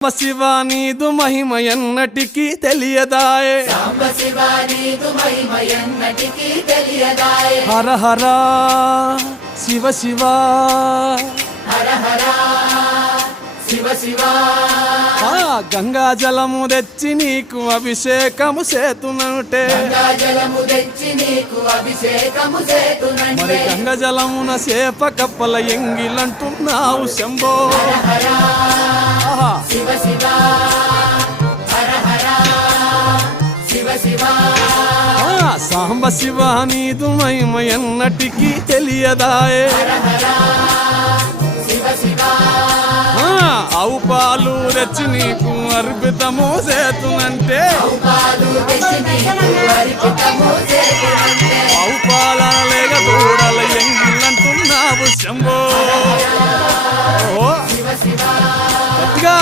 శివ నీదు మహిమ ఎన్నటికీ తెలియదాయే హర హర శివ శివ గంగా జలము తెచ్చి నీకు అభిషేకము సేతునంటే మరి గంగా జలమున సేప కప్పల ఎంగిలంటున్నావు శంభో సాంబ శివ నీదు మహిమ ఎన్నటికీ తెలియదాయే ఆవు పాలు తెచ్చి నీకు అర్పితము చేతునంటే ఆవు పాల లేక దూడల ఎంగిలంటున్నావు శంభో గట్టిగా